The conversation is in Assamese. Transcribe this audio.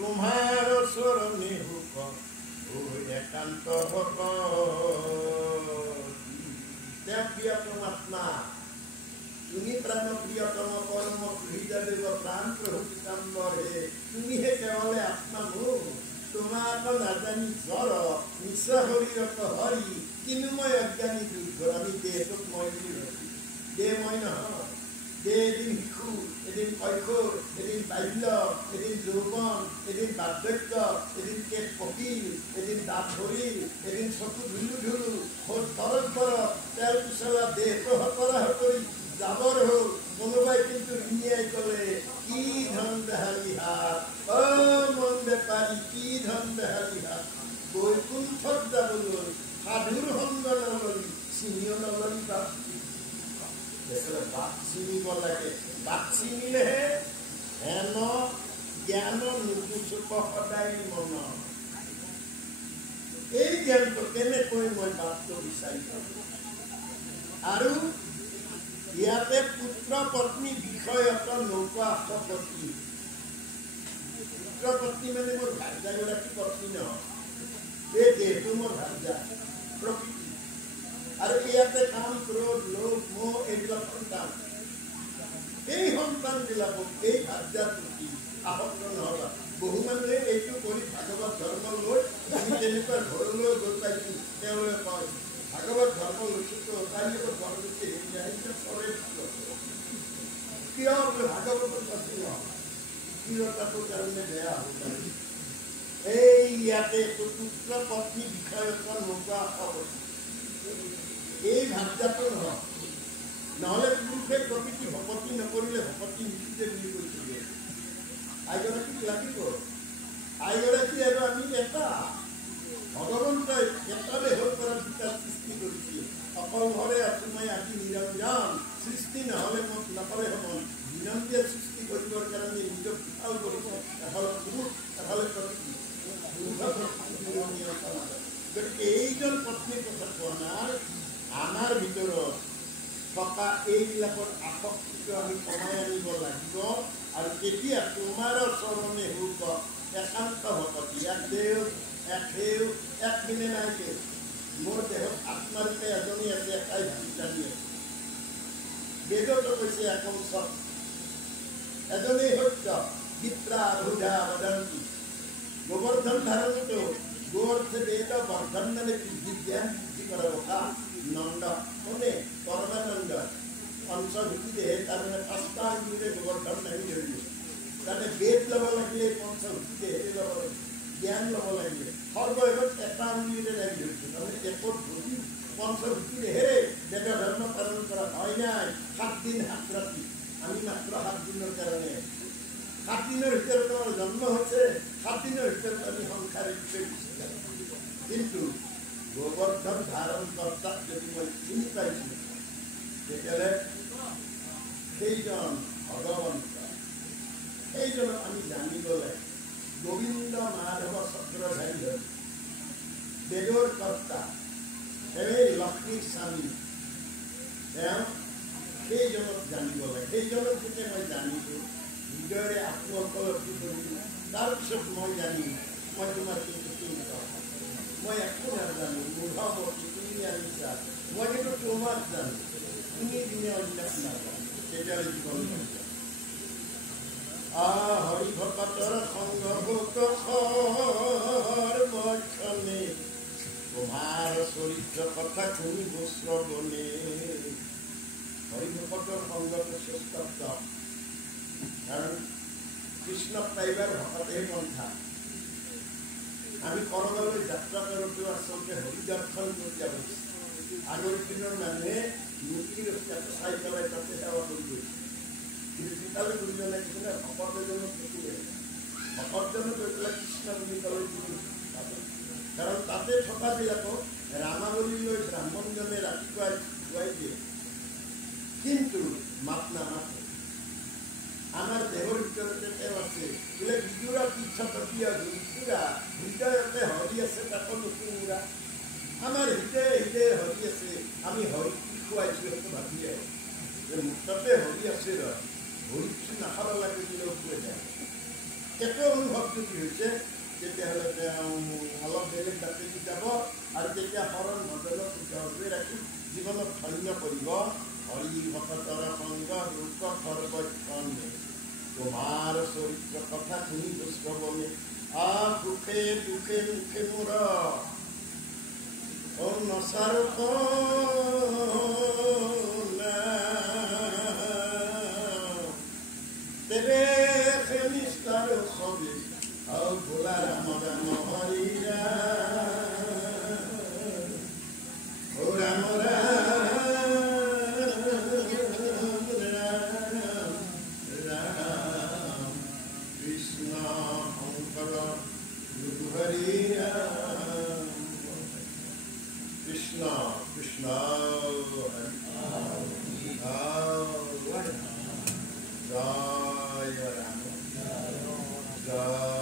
তোমার চরণে হুক একান্ত হক প্রিয়তম আত্মা তুমি প্রাণ প্রিয়তম কর্ম হৃদয় প্রাণ প্রভু পিতাম্বরে তুমি হে কেবলে আত্মা নু তোমাক নাজানি জ্বর নিচ শরীরক হৰি কিন্তু মই অজ্ঞানী দুৰ্ঘৰ আমি দেহটোক মই বুলি ভাবি দেহ মই নহয় দেহ এদিন শিশু এদিন কৈশোৰ এদিন বাল্য এদিন যৌৱন এদিন বাৰ্ধক্য এদিন পেট পকিল এদিন দাঁত ভৰিল এদিন চকু ধুলু ধুলু ভোট বৰফ বৰফ তেল পিছলা দেহটো হতৰা কৰি যাবৰ হ'ল কোনোবাই কিন্তু ধুনীয়াই ক'লে কি ধন দেহালি হাত অ মন বেপাৰী কি ধন দেহালি হাত বৈকুণ্ঠত যাবলৈ সাধুৰ সংগ নললি চিনিও নললি বাপ বাট চিনিব লাগে বাট চিনিলেহে হেন জ্ঞান নুগুচুক সদায় মন এই জ্ঞানটো কেনেকৈ মই বাটটো বিচাৰি পাম আৰু ইয়াতে পুত্ৰ পত্নী বিষয়ত নৌকা আসপত্নী পুত্ৰ পত্নী মানে মোৰ ভাৰ্যাগৰাকী পত্নী নহয় এই দেহটো মোৰ ভাৰ্যা প্ৰকৃতি আৰু ইয়াতে কাম ক্ৰোধ লোভ মোহ এইবিলাক সন্তান এই সন্তানবিলাকক এই ভাৰ্যাৰ প্ৰতি আসক্ত নহবা বহু মানুহে এইটো কৰি ভাগৱত ধৰ্ম লৈ আমি তেনেকুৱা ঘৰলৈ গৈ পাইছোঁ তেওঁলোকে কয় ভাগৱত ধৰ্ম লৈছোতো তেওঁলোকৰ ধৰ্মকে চৰে কিয় ভাগৱতৰ প্ৰতি প্ৰিয়তাটোৰ কাৰণে বেয়া হ'ব পাৰে এই ইয়াতে পুত্ৰ পত্নী বিষয়খন নোপোৱা হ'ব এই ভাৰ্যাটো নহয় নহ'লে পুৰুষে প্ৰকৃতি ভকতি নকৰিলে ভকতি নিশিজে বুলি কৈছিলে আইগৰাকীক লাগিব আইগৰাকী আৰু আমি এটা ভগৱন্তই এটা দেহৰ পৰা দুটা সৃষ্টি কৰিছে অকল ঘৰে আছো মই আজি নিৰঞ্জন সৃষ্টি নহ'লে মোক নকৰে হ'ব নিৰঞ্জীয় সৃষ্টি কৰিবৰ কাৰণে নিজক বিশাল কৰিব এফালে পুৰুষ এফালে প্ৰকৃতি গতিকে এইজন পত্নীৰ কথা কোৱা নাই আমাৰ ভিতৰত থকা এইবিলাকৰ আসক্তিটো আমি কমাই আনিব লাগিব আৰু তেতিয়া তোমাৰ চৰণে হুক একান্ত ভকতি এক দেহ এক সেউ এক মিনে নাই দেহ মোৰ দেহত আত্মাৰূপে এজনী আছে এটাই ভাবিজানি আছে বেদতো কৈছে একম সৎ এজনেই সত্য বিপ্ৰা হুধা বদন্তি গোবৰ্ধন ধাৰণটো গোৰ্থ বেদ বৰ্ধন মানে বৃদ্ধি জ্ঞান বৃদ্ধি কৰা কথা নন্দ কোনে পৰমানন্দ পঞ্চভূতি দেহে তাৰমানে পাঁচটা আঙুলিৰে গোবৰ্ধন নাহি ধৰিব তাতে বেদ ল'ব লাগিলে পঞ্চভূতি দেহেৰে ল'ব লাগিব জ্ঞান ল'ব লাগিলে সৰ্বশেষত এটা আঙুলিৰে লাগি ধৰিছে তাৰমানে একত ভূতি পঞ্চভূতি দেহেৰে বেদ ধৰ্ম পালন কৰা হয় নাই 7 দিন 7 ৰাতি আমি মাত্ৰ 7 দিনৰ কাৰণে 7 দিনৰ ভিতৰত আমাৰ জন্ম হৈছে 7 দিনৰ ভিতৰত আমি সংসাৰে কিন্তু গোবৰ্ধন ধাৰণ কৰ্তাক যদি মই চিনি পাইছোঁ তেতিয়াহ'লে সেইজন ভগৱন্ত সেইজনক আমি জানিব লাগে গোবিন্দ মাধৱ চক্ৰধাৰী হয় বেদৰ কৰ্তা এই লক্ষ্মীৰ স্বামী তেওঁ সেইজনক জানিব লাগে সেইজনক যেতিয়া মই জানিছোঁ হৃদয়ৰে আত্মউপলব্ধি কৰিছোঁ তাৰপিছত মই জানিম মই তোমাৰ কিন্তু চিন্তা মই একো নাজানো মূঢ়ৱতী তুমি আনিছা মই কিন্তু তোমাক জানো তুমি দিনে অন্যাক নাজানো তেতিয়াহ'লে জীৱন হৰি ভকতৰ সংগ ভোগ মক্ষণে তোমাৰ চৰিত্ৰ কথা শুনিব শ্ৰৱণে হৰি ভকতৰ সংগটো শ্ৰেষ্ঠত্ব কাৰণ কৃষ্ণক পাইবাৰ ভকতেহে পন্থা আমি কৰবালৈ যাত্ৰা কৰোঁতে আচলতে হৰি দৰ্শন কৰি যাব আগৰ দিনৰ মানুহে মূৰ্তি চাই পেলাই তাতে সেৱা কৰি গৈছে কিন্তু পিতালে কৰিব লাগিছিলে ভকত এজনক দেখিলে ভকতজনক গৈ পেলাই কৃষ্ণ বুলি ক'লে কাৰণ তাতে থকাবিলাকক ৰামাৱলীলৈ ব্ৰাহ্মণজনে ৰাতিপুৱাই খুৱাই দিয়ে কিন্তু মাত নামাতে আমাৰ দেহৰ ভিতৰতে তেওঁ আছে বোলে বিদুৰা তীৰ্থপতীয়া ঘূৰা হৃদয়তে হৰি আছে তাকো নুকুৰা আমাৰ হৃদয়ে হৃদয়ে হৰি আছে আমি হৰি কি খুৱাইছোঁ সেইটো ভাবি আহে যে মুক্ততে হৰি আছে ৰ হৰিটো নাখাব লাগে দিলেও খুৱাই যায় সেইটো অনুভৱটো কি হৈছে তেতিয়াহ'লে তেওঁ অলপ বেলেগ বাটেদি যাব আৰু তেতিয়া শৰণ ভজনক ধৰি ৰাখি জীৱনত ধন্য কৰিব। হৰি ভকতৰ সংগ লোক সৰ্বক্ষণে তোমাৰ চৰিত্ৰ কথা শুনি দুষ্কমনে সুখে দুখে মুখে মোৰ নচাৰ তেবে নিষ্ঠাৰ ছবি ভোলা ৰাম হৰি ৰাম কৃষ্ণ শংকৰ হৰি কৃষ্ণ কৃষ্ণ জয় ৰাম জয়